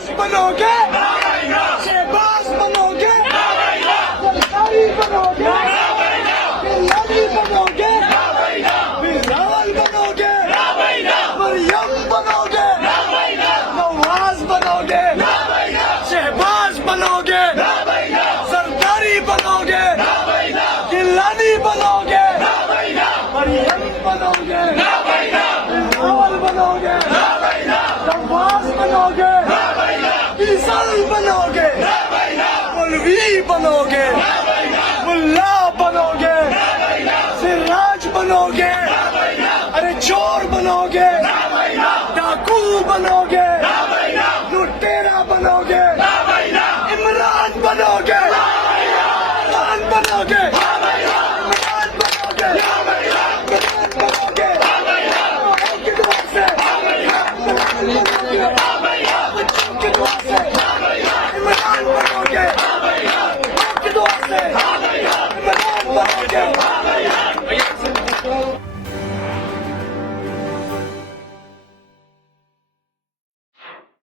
नवाज बनोगे, शहबाज बनोगे, ज़रदारी बनोगे, गिलानी बनोगे, बिलाल बनोगे, मरियम बनोगे, नवाज बनोगे, शहबाज बनोगे, ज़रदारी बनोगे, गिलानी बनोगे, मरियम बनोगे, बिलाल बनोगे, नवाज बनोगे, बिलाल बनोगे, मौलवी बनोगे, मुल्ला बनोगे, सिराज बनोगे, अरे चोर बनोगे, डाकू बनोगे, लुटेरा बनोगे, इमरान बनोगे, इमरान बनोगे, इमरान बनोगे, इमरान बनोगे, एक दुआ से इमरान बनोगे।